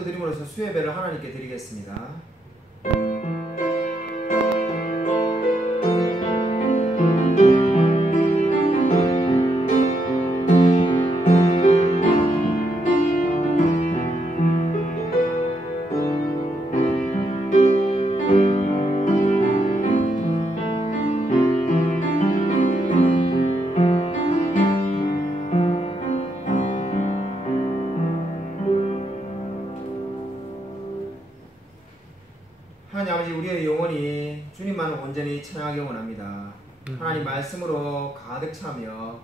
드림으로써 수예배를 하나님께 드리겠습니다. 하나님 아버지, 우리의 영혼이 주님만을 온전히 찬양하기 원합니다. 하나님 말씀으로 가득 차며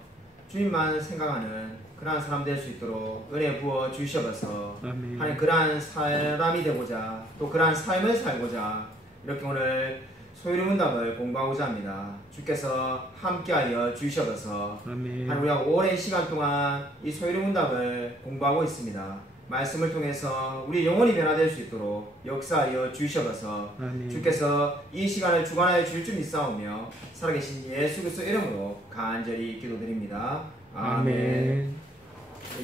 주님만 생각하는 그러한 사람 될 수 있도록 은혜 부어 주셔서 하나님 그러한 사람이 되고자 또 그러한 삶을 살고자 이렇게 오늘 소유문답을 공부하고자 합니다. 주께서 함께하여 주셔서 하나님 우리가 오랜 시간 동안 이 소유문답을 공부하고 있습니다. 말씀을 통해서 우리 영혼이 변화될 수 있도록 역사하여 주셔서 주께서 이 시간을 주관하여 줄 줄 믿사오며 살아계신 예수 그리스도 이름으로 간절히 기도드립니다. 아멘.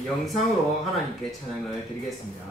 영상으로 하나님께 찬양을 드리겠습니다.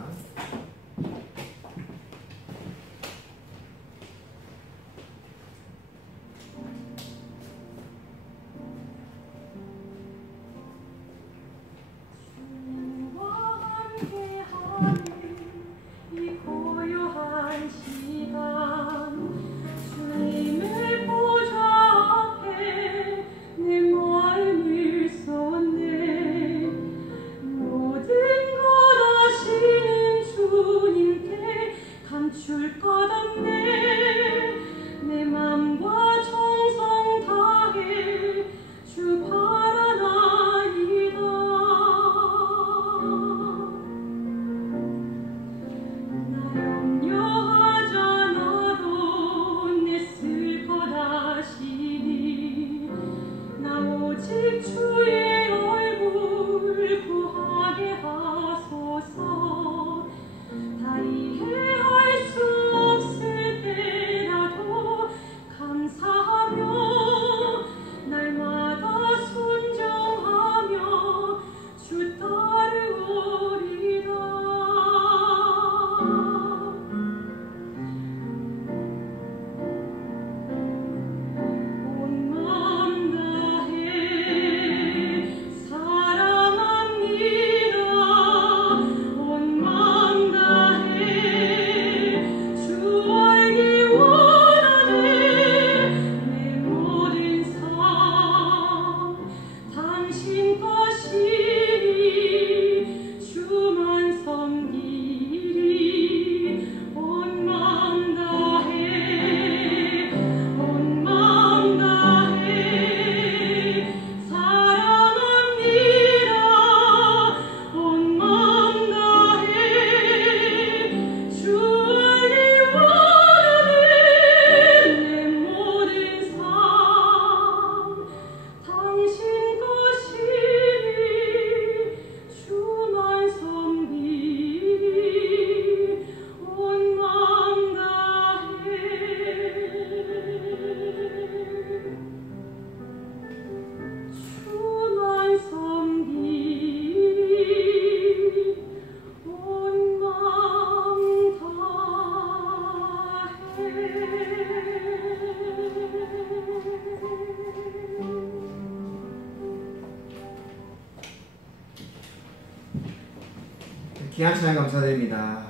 귀한 찬양 감사드립니다.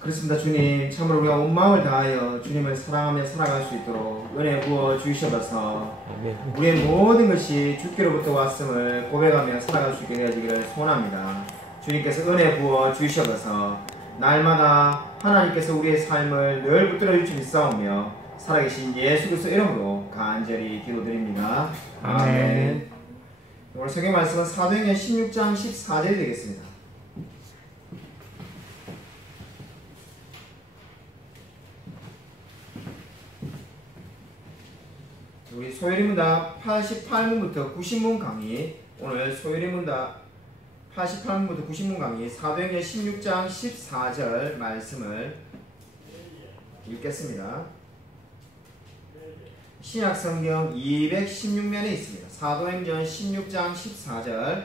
그렇습니다. 주님, 참으로 우리가 온 마음을 다하여 주님을 사랑하며 살아갈 수 있도록 은혜 부어 주셔서 우리의 모든 것이 주께로부터 왔음을 고백하며 살아갈 수 있게 되어지기를 소원합니다. 주님께서 은혜 부어 주셔서 날마다 하나님께서 우리의 삶을 늘 붙들어 주실 싸우며 살아계신 예수 그리스도 이름으로 간절히 기도드립니다. 아멘. 오늘 성경 말씀은 사도행전 16장 14절이 되겠습니다. 우리 소요리문답 88문부터 90문 강의, 오늘 소요리문답 88문부터 90문 강의 사도행전 16장 14절 말씀을 읽겠습니다. 신약성경 216면에 있습니다. 사도행전 16장 14절,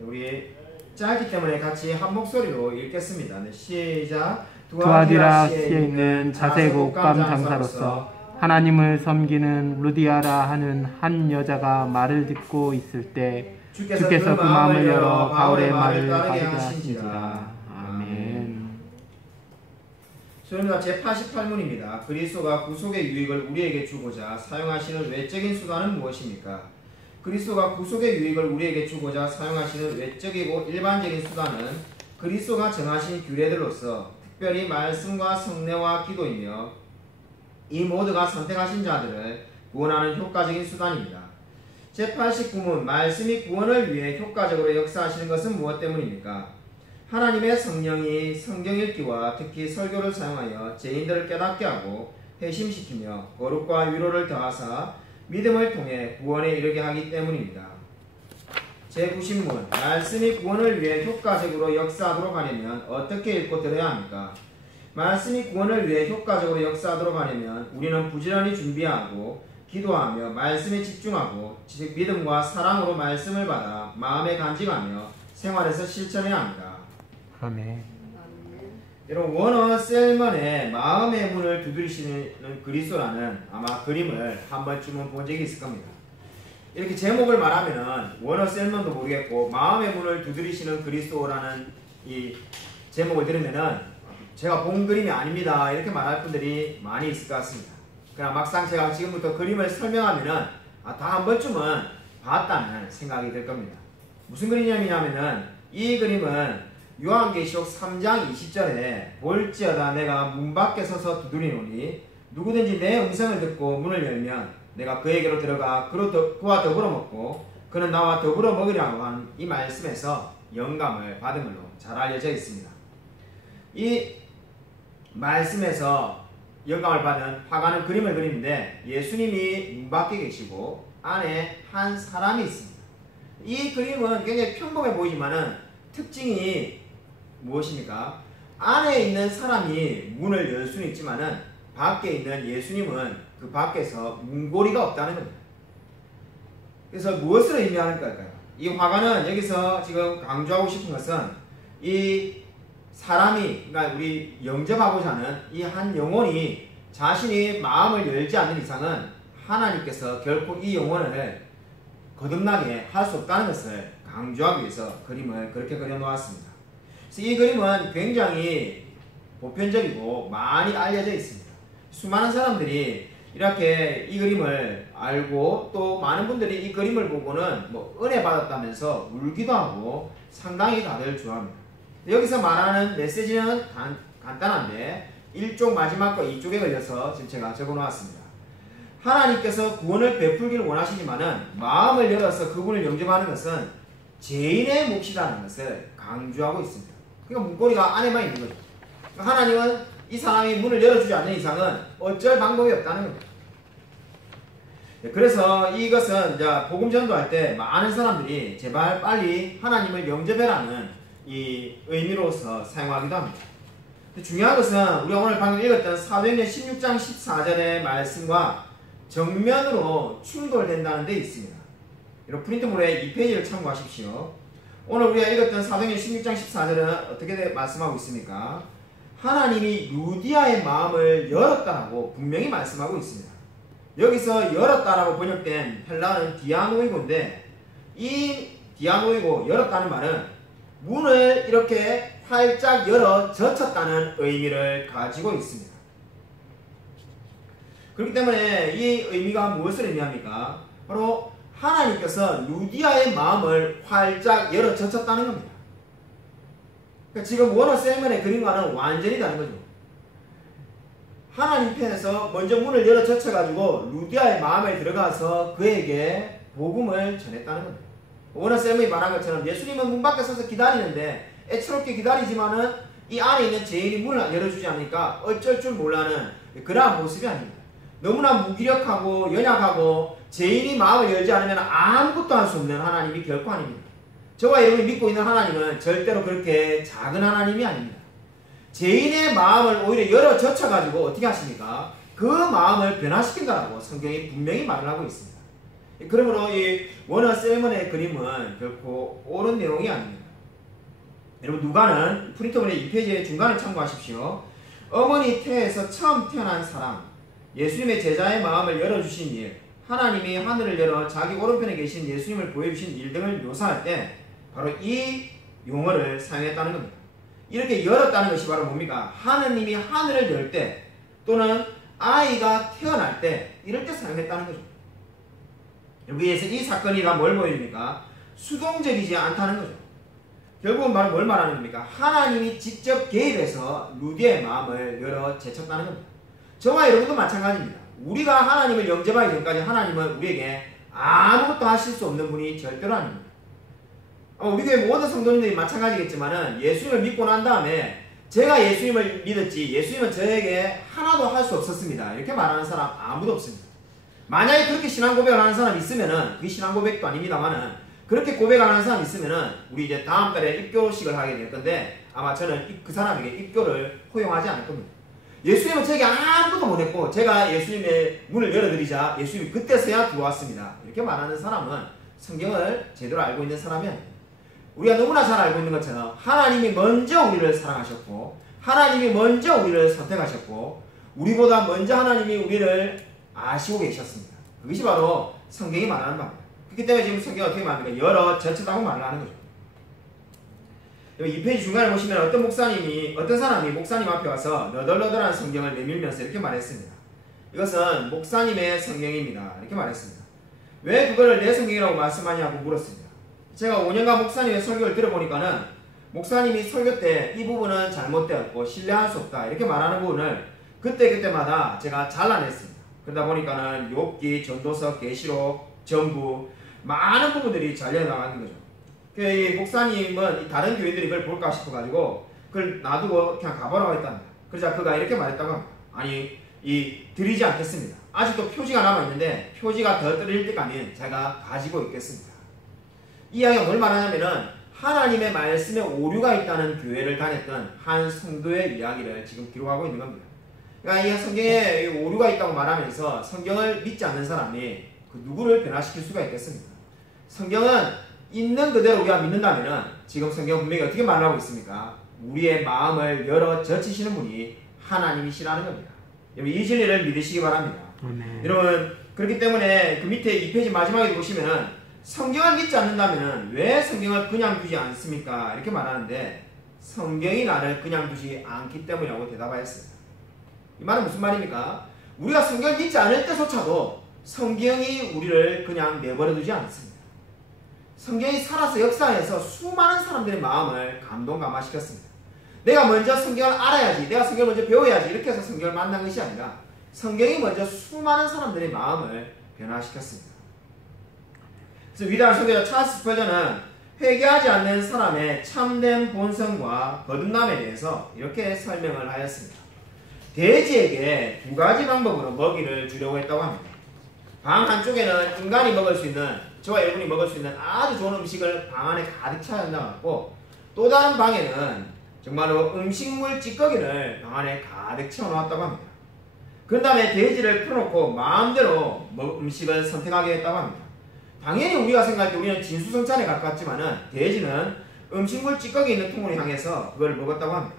우리 짧기 때문에 같이 한 목소리로 읽겠습니다. 네, 시작. 두아디라시에 있는 자색 옷감 장사로서 하나님을 섬기는 루디아라 하는 한 여자가 말을 듣고 있을 때 주께서 그 마음을 열어 바울의 말을 따르게 하신지라. 아멘. 소리입니다. 제88문입니다. 그리스도가 구속의 유익을 우리에게 주고자 사용하시는 외적인 수단은 무엇입니까? 그리스도가 구속의 유익을 우리에게 주고자 사용하시는 외적이고 일반적인 수단은 그리스도가 정하신 규례들로서 특별히 말씀과 성례와 기도이며 이 모두가 선택하신 자들을 구원하는 효과적인 수단입니다. 제89문 말씀이 구원을 위해 효과적으로 역사하시는 것은 무엇 때문입니까? 하나님의 성령이 성경 읽기와 특히 설교를 사용하여 죄인들을 깨닫게 하고 회심시키며 거룩과 위로를 더하사 믿음을 통해 구원에 이르게 하기 때문입니다. 제90문 말씀이 구원을 위해 효과적으로 역사하도록 하려면 어떻게 읽고 들어야 합니까? 말씀이 구원을 위해 효과적으로 역사하도록 하려면 우리는 부지런히 준비하고 기도하며 말씀에 집중하고 즉 믿음과 사랑으로 말씀을 받아 마음에 간직하며 생활에서 실천해야 합니다. 아멘. 여러분 워너 셀먼의 마음의 문을 두드리시는 그리스도라는 아마 그림을 한 번쯤은 본 적이 있을 겁니다. 이렇게 제목을 말하면은 워너 셀먼도 모르겠고 마음의 문을 두드리시는 그리스도라는 이 제목을 들으면은 제가 본 그림이 아닙니다 이렇게 말할 분들이 많이 있을 것 같습니다. 그러나 막상 제가 지금부터 그림을 설명하면은 다 한 번쯤은 봤다는 생각이 들 겁니다. 무슨 그림이냐면은 이 그림은 요한계시록 3장 20절에 볼지어다 내가 문 밖에 서서 두드리노니 누구든지 내 음성을 듣고 문을 열면 내가 그에게로 들어가 그와 더불어 먹고 그는 나와 더불어 먹으리라고 하는 이 말씀에서 영감을 받은 걸로 잘 알려져 있습니다. 이 말씀에서 영감을 받은 화가는 그림을 그리는데 예수님이 문 밖에 계시고 안에 한 사람이 있습니다. 이 그림은 굉장히 평범해 보이지만은 특징이 무엇입니까? 안에 있는 사람이 문을 열 수는 있지만은 밖에 있는 예수님은 그 밖에서 문고리가 없다는 겁니다. 그래서 무엇을 의미하는 걸까요? 이 화가는 여기서 지금 강조하고 싶은 것은 이 사람이 그러니까 우리 영접하고자 하는 이 한 영혼이 자신이 마음을 열지 않는 이상은 하나님께서 결코 이 영혼을 거듭나게 할 수 없다는 것을 강조하기 위해서 그림을 그렇게 그려놓았습니다. 그래서 이 그림은 굉장히 보편적이고 많이 알려져 있습니다. 수많은 사람들이 이렇게 이 그림을 알고 또 많은 분들이 이 그림을 보고는 은혜 받았다면서 울기도 하고 상당히 다들 좋아합니다. 여기서 말하는 메시지는 간단한데 1쪽 마지막과 2쪽에 걸려서 지금 제가 적어놓았습니다. 하나님께서 구원을 베풀기를 원하시지만은 마음을 열어서 그분을 영접하는 것은 죄인의 몫이라는 것을 강조하고 있습니다. 그러니까 문고리가 안에만 있는 거죠. 그러니까 하나님은 이 사람이 문을 열어주지 않는 이상은 어쩔 방법이 없다는 겁니다. 그래서 이것은 이제 복음 전도할 때 많은 사람들이 제발 빨리 하나님을 영접해라는 이 의미로서 사용하기도 합니다. 중요한 것은 우리가 오늘 방금 읽었던 사도행전 16장 14절의 말씀과 정면으로 충돌된다는 데 있습니다. 여러분 프린트물에 2페이지를 참고하십시오. 오늘 우리가 읽었던 사도행전 16장 14절은 어떻게 말씀하고 있습니까? 하나님이 루디아의 마음을 열었다라고 분명히 말씀하고 있습니다. 여기서 열었다라고 번역된 헬라어는 디아노이고인데 이 디아노이고 열었다는 말은 문을 이렇게 활짝 열어 젖혔다는 의미를 가지고 있습니다. 그렇기 때문에 이 의미가 무엇을 의미합니까? 바로 하나님께서 루디아의 마음을 활짝 열어 젖혔다는 겁니다. 그러니까 지금 워너 셀먼의 그림과는 완전히 다른 거죠. 하나님 편에서 먼저 문을 열어 젖혀가지고 루디아의 마음에 들어가서 그에게 복음을 전했다는 겁니다. 워너 셀먼이 말한 것처럼 예수님은 문 밖에 서서 기다리는데 애처롭게 기다리지만은 이 안에 있는 죄인이 문을 열어주지 않으니까 어쩔 줄 몰라는 그러한 모습이 아닙니다. 너무나 무기력하고 연약하고 죄인이 마음을 열지 않으면 아무것도 할 수 없는 하나님이 결코 아닙니다. 저와 여러분이 믿고 있는 하나님은 절대로 그렇게 작은 하나님이 아닙니다. 죄인의 마음을 오히려 열어 젖혀가지고 어떻게 하십니까? 그 마음을 변화시킨다라고 성경이 분명히 말을 하고 있습니다. 그러므로 이 워너 셀먼의 그림은 결코 옳은 내용이 아닙니다. 여러분 누가는 프린터본의 2페이지의 중간을 참고하십시오. 어머니 태에서 처음 태어난 사람, 예수님의 제자의 마음을 열어주신 일, 하나님이 하늘을 열어 자기 오른편에 계신 예수님을 보여주신 일 등을 묘사할 때 바로 이 용어를 사용했다는 겁니다. 이렇게 열었다는 것이 바로 뭡니까? 하느님이 하늘을 열 때 또는 아이가 태어날 때 이럴 때 사용했다는 거죠. 여기에서 이 사건이 다 뭘 보여줍니까? 수동적이지 않다는 거죠. 결국은 바로 뭘 말하는 겁니까? 하나님이 직접 개입해서 루디의 마음을 열어 제쳤다는 겁니다. 저와 여러분도 마찬가지입니다. 우리가 하나님을 영접하기 전까지 하나님은 우리에게 아무것도 하실 수 없는 분이 절대로 아닙니다. 우리 교회 모든 성도님들이 마찬가지겠지만은 예수님을 믿고 난 다음에 제가 예수님을 믿었지 예수님은 저에게 하나도 할 수 없었습니다. 이렇게 말하는 사람 아무도 없습니다. 만약에 그렇게 신앙 고백을 하는 사람이 있으면은 그게 신앙 고백도 아닙니다만은 그렇게 고백하는 사람이 있으면은 우리 이제 다음 달에 입교식을 하게 될 건데 아마 저는 그 사람에게 입교를 허용하지 않을 겁니다. 예수님은 저에게 아무것도 못했고 제가 예수님의 문을 열어드리자 예수님이 그때서야 들어왔습니다. 이렇게 말하는 사람은 성경을 제대로 알고 있는 사람이 아닙니다. 우리가 너무나 잘 알고 있는 것처럼 하나님이 먼저 우리를 사랑하셨고 하나님이 먼저 우리를 선택하셨고 우리보다 먼저 하나님이 우리를 아시고 계셨습니다. 그것이 바로 성경이 말하는 바입니다. 그렇기 때문에 지금 성경이 어떻게 말합니까? 열어 젖혔다고 말을 하는 거죠. 이 페이지 중간에 보시면 어떤 사람이 목사님 앞에 와서 너덜너덜한 성경을 내밀면서 이렇게 말했습니다. 이것은 목사님의 성경입니다. 이렇게 말했습니다. 왜 그거를 내 성경이라고 말씀하냐고 물었습니다. 제가 5년간 목사님의 설교를 들어보니까는 목사님이 설교 때 이 부분은 잘못되었고 신뢰할 수 없다 이렇게 말하는 부분을 그때마다 제가 잘라냈습니다. 그러다 보니까는 욥기, 전도서, 계시록, 전부 많은 부분들이 잘려나가는 거죠. 이 목사님은 다른 교회들이 그걸 볼까 싶어가지고 그걸 놔두고 그냥 가보라고 했답니다. 그러자 그가 이렇게 말했다고 합니다. 아니 드리지 않겠습니다. 아직도 표지가 남아있는데 표지가 더 떨어질 때까지는 제가 가지고 있겠습니다. 이 이야기가 뭘 말하냐면은 하나님의 말씀에 오류가 있다는 교회를 다녔던 한 성도의 이야기를 지금 기록하고 있는 겁니다. 그러니까 이 성경에 오류가 있다고 말하면서 성경을 믿지 않는 사람이 그 누구를 변화시킬 수가 있겠습니까? 성경은 있는 그대로 우리가 믿는다면은 지금 성경 분명히 어떻게 말하고 있습니까? 우리의 마음을 열어 젖히시는 분이 하나님이시라는 겁니다. 여러분 이 진리를 믿으시기 바랍니다. 여러분 그렇기 때문에 그 밑에 2페이지 마지막에 보시면은 성경을 믿지 않는다면 왜 성경을 그냥 두지 않습니까? 이렇게 말하는데 성경이 나를 그냥 두지 않기 때문이라고 대답하였습니다. 이 말은 무슨 말입니까? 우리가 성경을 믿지 않을 때조차도 성경이 우리를 그냥 내버려 두지 않습니다. 성경이 살아서 역사해서 수많은 사람들의 마음을 감동감화시켰습니다. 내가 먼저 성경을 알아야지, 내가 성경을 먼저 배워야지 이렇게 해서 성경을 만난 것이 아니라 성경이 먼저 수많은 사람들의 마음을 변화시켰습니다. 그래서 위대한 선교자 찰스 스펄전은 회개하지 않는 사람의 참된 본성과 거듭남에 대해서 이렇게 설명을 하였습니다. 돼지에게 두 가지 방법으로 먹이를 주려고 했다고 합니다. 방 한쪽에는 인간이 먹을 수 있는, 저와 여러분이 먹을 수 있는 아주 좋은 음식을 방 안에 가득 채워놨고 또 다른 방에는 정말로 음식물 찌꺼기를 방 안에 가득 채워놓았다고 합니다. 그 다음에 돼지를 풀어놓고 마음대로 음식을 선택하게 했다고 합니다. 당연히 우리가 생각할 때 우리는 진수성찬에 가깝지만은 돼지는 음식물 찌꺼기 있는 통을 향해서 그걸 먹었다고 합니다.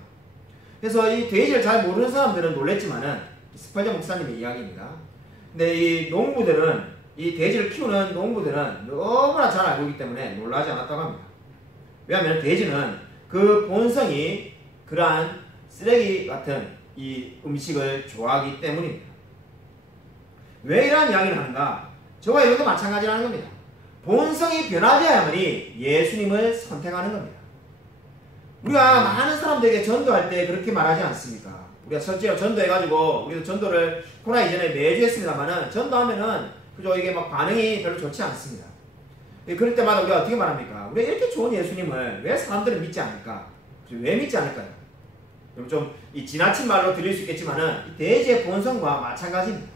그래서 이 돼지를 잘 모르는 사람들은 놀랬지만은 스펄전 목사님의 이야기입니다. 근데 이 농부들은 이 돼지를 키우는 농부들은 너무나 잘 알고 있기 때문에 놀라지 않았다고 합니다. 왜냐하면 돼지는 그 본성이 그러한 쓰레기 같은 이 음식을 좋아하기 때문입니다. 왜 이러한 이야기를 하는가? 저와 여러분도 마찬가지라는 겁니다. 본성이 변화되어야만이 예수님을 선택하는 겁니다. 우리가 많은 사람들에게 전도할 때 그렇게 말하지 않습니까? 우리가 실제로 전도해가지고 우리도 전도를 코로나 이전에 매주 했습니다만은 전도하면은 그죠 이게 막 반응이 별로 좋지 않습니다. 그럴 때마다 우리가 어떻게 말합니까? 우리가 이렇게 좋은 예수님을 왜 사람들은 믿지 않을까? 왜 믿지 않을까요? 좀 이 지나친 말로 들릴 수 있겠지만은 이 돼지의 본성과 마찬가지입니다.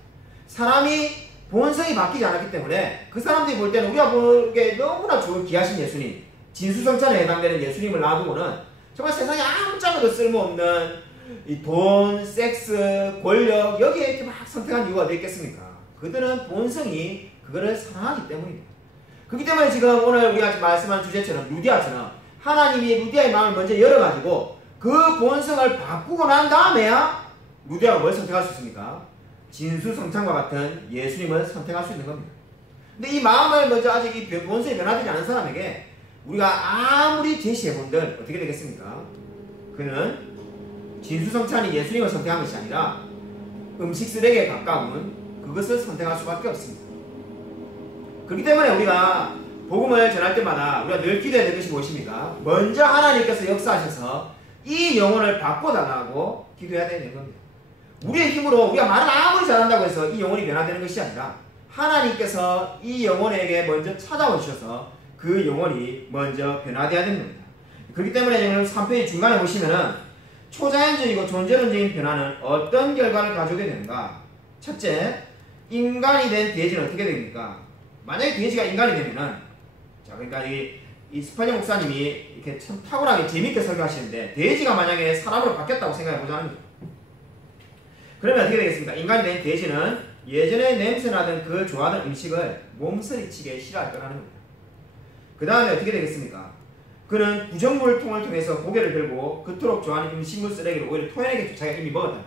사람이 본성이 바뀌지 않았기 때문에 그 사람들이 볼 때는 우리가 보기에 너무나 좋은 귀하신 예수님, 진수성찬에 해당되는 예수님을 놔두고는 정말 세상에 아무짝에도 쓸모없는 이 돈, 섹스, 권력 여기에 이렇게 막 선택한 이유가 어디 있겠습니까? 그들은 본성이 그거를 사랑하기 때문입니다. 그렇기 때문에 지금 오늘 우리가 말씀한 주제처럼 루디아처럼 하나님이 루디아의 마음을 먼저 열어가지고 그 본성을 바꾸고 난 다음에야 루디아가 뭘 선택할 수 있습니까? 진수성찬과 같은 예수님을 선택할 수 있는 겁니다. 근데 이 마음을 먼저 아직 이 본성이 변화되지 않은 사람에게 우리가 아무리 제시해본들 어떻게 되겠습니까? 그는 진수성찬이 예수님을 선택한 것이 아니라 음식 쓰레기에 가까운 그것을 선택할 수밖에 없습니다. 그렇기 때문에 우리가 복음을 전할 때마다 우리가 늘 기도해야 될 것이 무엇입니까? 먼저 하나님께서 역사하셔서 이 영혼을 바꿔달라고 기도해야 되는 겁니다. 우리의 힘으로 우리가 말을 아무리 잘한다고 해서 이 영혼이 변화되는 것이 아니라 하나님께서 이 영혼에게 먼저 찾아오셔서 그 영혼이 먼저 변화되어야 되는 겁니다. 그렇기 때문에 여러분 3페이지 중간에 보시면은 초자연적이고 존재론적인 변화는 어떤 결과를 가져오게 되는가? 첫째, 인간이 된 돼지는 어떻게 됩니까? 만약에 돼지가 인간이 되면은, 자, 그러니까 이 스팔전 목사님이 이렇게 참 탁월하게 재밌게 설교하시는데, 돼지가 만약에 사람으로 바뀌었다고 생각해 보자는 거죠. 그러면 어떻게 되겠습니까? 인간이 된 돼지는 예전에 냄새나던 그 좋아하는 음식을 몸서리치게 싫어할 거라는 겁니다. 그 다음에 어떻게 되겠습니까? 그는 구정물통을 통해서 고개를 들고 그토록 좋아하는 음식물 쓰레기를 오히려 토해내겠죠. 자기가 이미 먹었다면.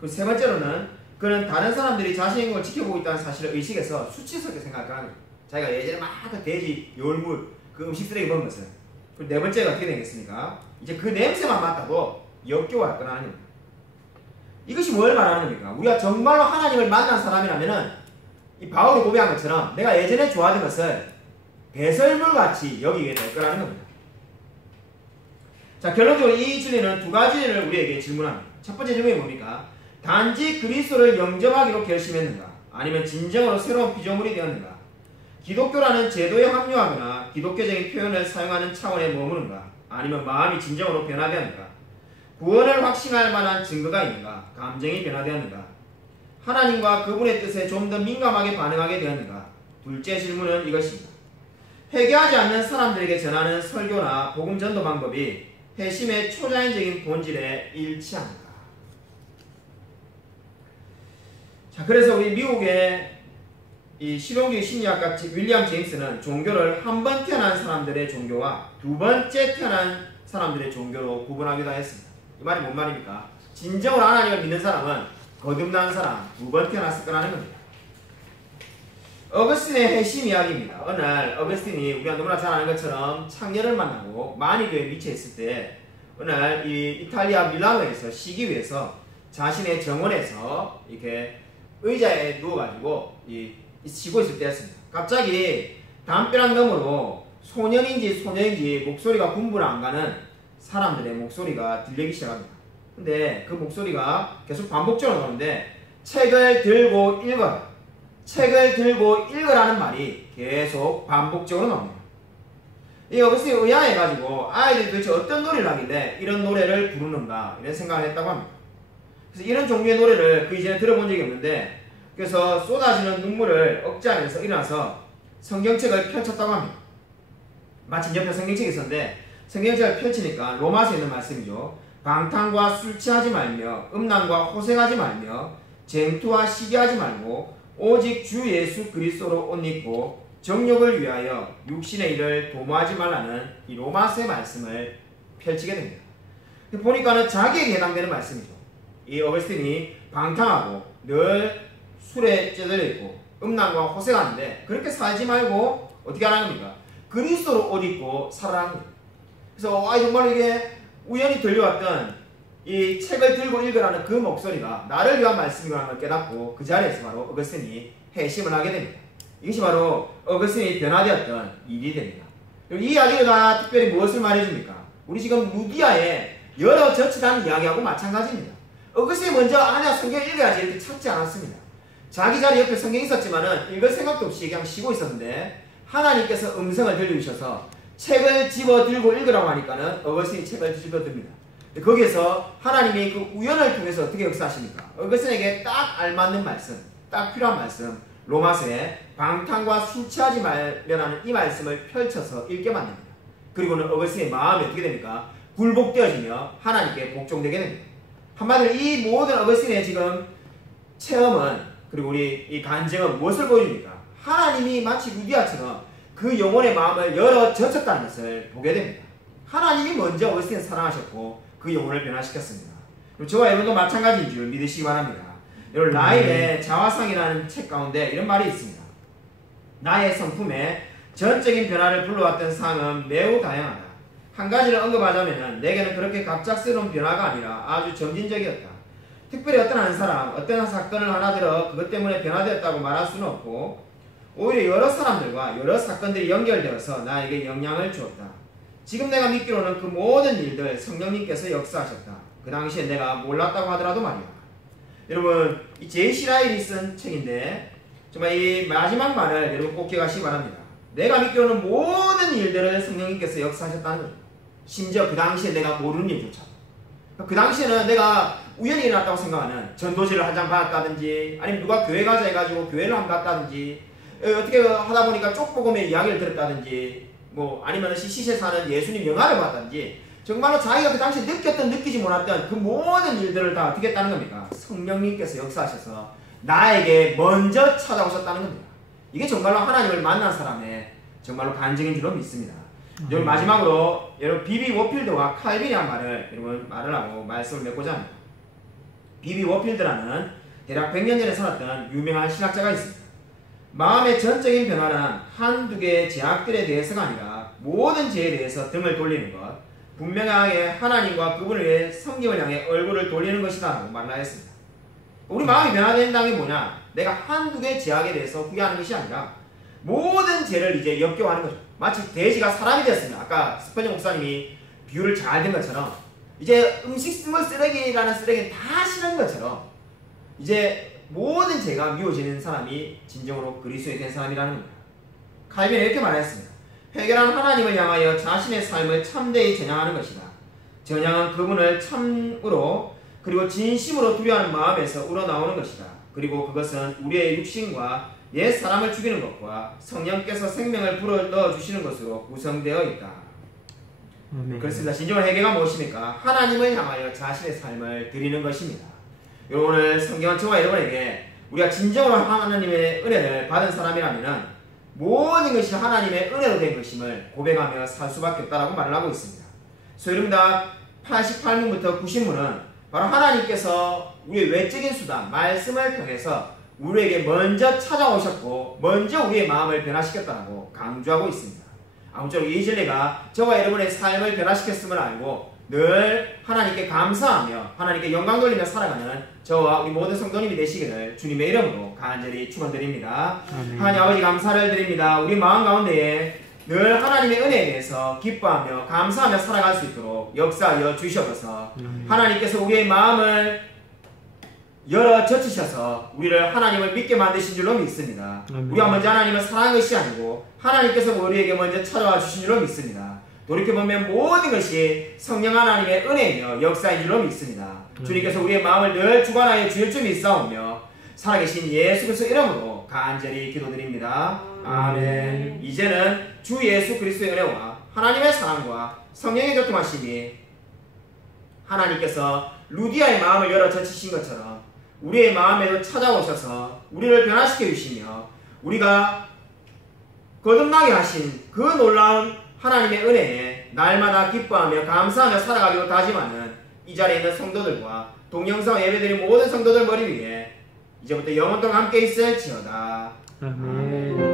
그리고 세 번째로는 그는 다른 사람들이 자신의 걸 지켜보고 있다는 사실을 의식해서 수치스럽게 생각할 거라는 거죠. 자기가 예전에 막 그 돼지, 요울물, 그 음식 쓰레기 먹은 것을. 그리고 네 번째가 어떻게 되겠습니까? 이제 그 냄새만 맡아도 역겨워할 거라는 겁니다. 이것이 뭘 말하는 겁니까? 우리가 정말로 하나님을 만난 사람이라면은 이 바울이 고백한 것처럼 내가 예전에 좋아하던 것을 배설물같이 여기게 될 거라는 겁니다. 자, 결론적으로 이 진리는 두 가지를 우리에게 질문합니다. 첫 번째 질문이 뭡니까? 단지 그리스도를 영접하기로 결심했는가? 아니면 진정으로 새로운 피조물이 되었는가? 기독교라는 제도에 합류하거나 기독교적인 표현을 사용하는 차원에 머무는가? 아니면 마음이 진정으로 변화되었는가? 구원을 확신할 만한 증거가 있는가? 감정이 변화되었는가? 하나님과 그분의 뜻에 좀 더 민감하게 반응하게 되었는가? 둘째 질문은 이것입니다. 회개하지 않는 사람들에게 전하는 설교나 복음 전도 방법이 회심의 초자연적인 본질에 일치합니다. 자, 그래서 우리 미국의 이 실용주의 심리학가 윌리엄 제임스는 종교를 한 번 태어난 사람들의 종교와 두 번째 태어난 사람들의 종교로 구분하기도 했습니다. 이 말이 뭔 말입니까? 진정으로 하나님을 믿는 사람은 거듭난 사람, 두 번 태어났을 거라는 겁니다. 어거스틴의 회심 이야기입니다. 어느 날 어거스틴이 우리가 너무나 잘 아는 것처럼 창녀를 만나고 마니교에 미쳐 있을 때 어느 날 이 이탈리아 밀라노에서 쉬기 위해서 자신의 정원에서 이렇게 의자에 누워가지고 쉬고 있을 때였습니다. 갑자기 담벼락 너머로 소년인지 소녀인지 목소리가 군부를 안 가는 사람들의 목소리가 들리기 시작합니다. 근데 그 목소리가 계속 반복적으로 나오는데 책을 들고 읽어라. 책을 들고 읽으라는 말이 계속 반복적으로 나옵니다. 이 어거스틴이 의아해가지고 아이들이 도대체 어떤 노래를 하길래 이런 노래를 부르는가 이런 생각을 했다고 합니다. 그래서 이런 종류의 노래를 그 이전에 들어본 적이 없는데 그래서 쏟아지는 눈물을 억제하면서 일어나서 성경책을 펼쳤다고 합니다. 마침 옆에 성경책이 있었는데 성경책을 펼치니까 로마서에 있는 말씀이죠. 방탕과 술 취하지 말며 음란과 호색하지 말며 쟁투와 시기하지 말고 오직 주 예수 그리스도로 옷 입고 정욕을 위하여 육신의 일을 도모하지 말라는 이 로마서의 말씀을 펼치게 됩니다. 보니까는 자기에게 해당되는 말씀이죠. 이 어거스틴이 방탕하고 늘 술에 찌들어 있고 음란과 호색하는데 그렇게 살지 말고 어떻게 하라는 겁니까? 그리스도로 옷 입고 살아라는 겁니다. 그래서 정말 이게 우연히 들려왔던 이 책을 들고 읽으라는 그 목소리가 나를 위한 말씀이라는 걸 깨닫고 그 자리에서 바로 어거스틴이 회심을 하게 됩니다. 이것이 바로 어거스틴이 변화되었던 일이 됩니다. 이 이야기가 특별히 무엇을 말해줍니까? 우리 지금 루디아의 여러 저치단 이야기하고 마찬가지입니다. 어거스틴이 먼저 아니야 성경 읽어야지 이렇게 찾지 않았습니다. 자기 자리 옆에 성경이 있었지만은 읽을 생각도 없이 그냥 쉬고 있었는데 하나님께서 음성을 들려주셔서 책을 집어 들고 읽으라고 하니까는 어거스틴이 책을 집어 듭니다. 거기에서 하나님이 그 우연을 통해서 어떻게 역사하십니까? 어거스틴에게 딱 알맞는 말씀, 딱 필요한 말씀, 로마서에 방탕과 술 취하지 말라는 이 말씀을 펼쳐서 읽게 만듭니다. 그리고는 어거스틴의 마음이 어떻게 됩니까? 굴복되어지며 하나님께 복종되게 됩니다. 한마디로 이 모든 어거스틴의 지금 체험은 그리고 우리 이 간증은 무엇을 보여줍니까? 하나님이 마치 루디아처럼 그 영혼의 마음을 열어 젖혔다는 것을 보게 됩니다. 하나님이 먼저 어렸을 때 사랑하셨고 그 영혼을 변화시켰습니다. 저와 여러분도 마찬가지인 줄 믿으시기 바랍니다. 여러분 라일의 자화상이라는 책 가운데 이런 말이 있습니다. 나의 성품에 전적인 변화를 불러왔던 상은 매우 다양하다. 한 가지를 언급하자면 내게는 그렇게 갑작스러운 변화가 아니라 아주 점진적이었다. 특별히 어떤 한 사람, 어떤 사건을 하나 들어 그것 때문에 변화되었다고 말할 수는 없고 오히려 여러 사람들과 여러 사건들이 연결되어서 나에게 영향을 주었다. 지금 내가 믿기로는 그 모든 일들 성령님께서 역사하셨다. 그 당시에 내가 몰랐다고 하더라도 말이야. 여러분 이 제이시 라일이 쓴 책인데 정말 이 마지막 말을 여러분 꼭 기억하시기 바랍니다. 내가 믿기로는 모든 일들을 성령님께서 역사하셨다는 거죠. 심지어 그 당시에 내가 모르는 일조차. 그 당시에는 내가 우연히 일어났다고 생각하는 전도지를 한 장 받았다든지 아니면 누가 교회 가자 해가지고 교회를 한 번 갔다든지 어떻게 하다 보니까 쪽복음의 이야기를 들었다든지 뭐 아니면 CC에서 하는 예수님 영화를 봤다든지 정말로 자기가 그 당시에 느꼈던 느끼지 못했던 그 모든 일들을 다 어떻게 했다는 겁니까? 성령님께서 역사하셔서 나에게 먼저 찾아오셨다는 겁니다. 이게 정말로 하나님을 만난 사람의 정말로 반증인 줄로 믿습니다. 여러분 마지막으로 여러분 비비 워필드와 칼빈이 한 말을 여러분 말을 하고 말씀을 맺고자 합니다. 비비 워필드라는 대략 100년 전에 살았던 유명한 신학자가 있습니다. 마음의 전적인 변화는 한두 개의 제약들에 대해서가 아니라 모든 죄에 대해서 등을 돌리는 것, 분명하게 하나님과 그분을 위해 성경을 향해 얼굴을 돌리는 것이다 라고 말하였습니다. 우리 마음이 변화된다는 게 뭐냐? 내가 한두 개의 제약에 대해서 후회하는 것이 아니라 모든 죄를 이제 역겨워하는 거죠. 마치 돼지가 사람이 되었습니다. 아까 스퍼전 목사님이 비유를 잘 된 것처럼 이제 음식물 쓰레기라는 쓰레기는 다 싫은 것처럼 이제 모든 죄가 미워지는 사람이 진정으로 그리스도에 된 사람이라는 겁니다. 칼빈은 이렇게 말했습니다. 회개란 하나님을 향하여 자신의 삶을 참되이 전향하는 것이다. 전향은 그분을 참으로 그리고 진심으로 두려워하는 마음에서 우러나오는 것이다. 그리고 그것은 우리의 육신과 옛 사람을 죽이는 것과 성령께서 생명을 불어넣어주시는 것으로 구성되어 있다. 그렇습니다. 진정한 회개가 무엇입니까? 하나님을 향하여 자신의 삶을 드리는 것입니다. 오늘 성경은 저와 여러분에게 우리가 진정으로 하나님의 은혜를 받은 사람이라면 모든 것이 하나님의 은혜로 된 것임을 고백하며 살 수밖에 없다고 말을 하고 있습니다. 여러분들 88문부터 90문은 바로 하나님께서 우리의 외적인 수단, 말씀을 통해서 우리에게 먼저 찾아오셨고 먼저 우리의 마음을 변화시켰다고 강조하고 있습니다. 아무쪼록 이 진리가 저와 여러분의 삶을 변화시켰음을 알고 늘 하나님께 감사하며 하나님께 영광 돌리며 살아가는 저와 우리 모든 성도님이 되시기를 주님의 이름으로 간절히 축원드립니다. 하나님 아버지 감사를 드립니다. 우리 마음 가운데에 늘 하나님의 은혜에 대해서 기뻐하며 감사하며 살아갈 수 있도록 역사하여 주시옵소서. 하나님께서 우리의 마음을 열어 젖히셔서 우리를 하나님을 믿게 만드신 줄로 믿습니다. 우리가 먼저 하나님을 사랑한 것이 아니고 하나님께서 우리에게 먼저 찾아와 주신 줄로 믿습니다. 돌이켜보면 모든 것이 성령 하나님의 은혜이며 역사인 줄로 믿습니다. 주님께서 우리의 마음을 늘 주관하여 주실 줄 믿사오며 살아계신 예수 그리스도 이름으로 간절히 기도드립니다. 아멘. 이제는 주 예수 그리스도의 은혜와 하나님의 사랑과 성령의 교통하심이 하나님께서 루디아의 마음을 열어 젖히신 것처럼 우리의 마음에도 찾아오셔서 우리를 변화시켜 주시며 우리가 거듭나게 하신 그 놀라운 하나님의 은혜에 날마다 기뻐하며 감사하며 살아가기로 다짐하는 이 자리에 있는 성도들과 동영상 예배드린 모든 성도들 머리 위에 이제부터 영원 동안 함께 있을지어다. 아멘.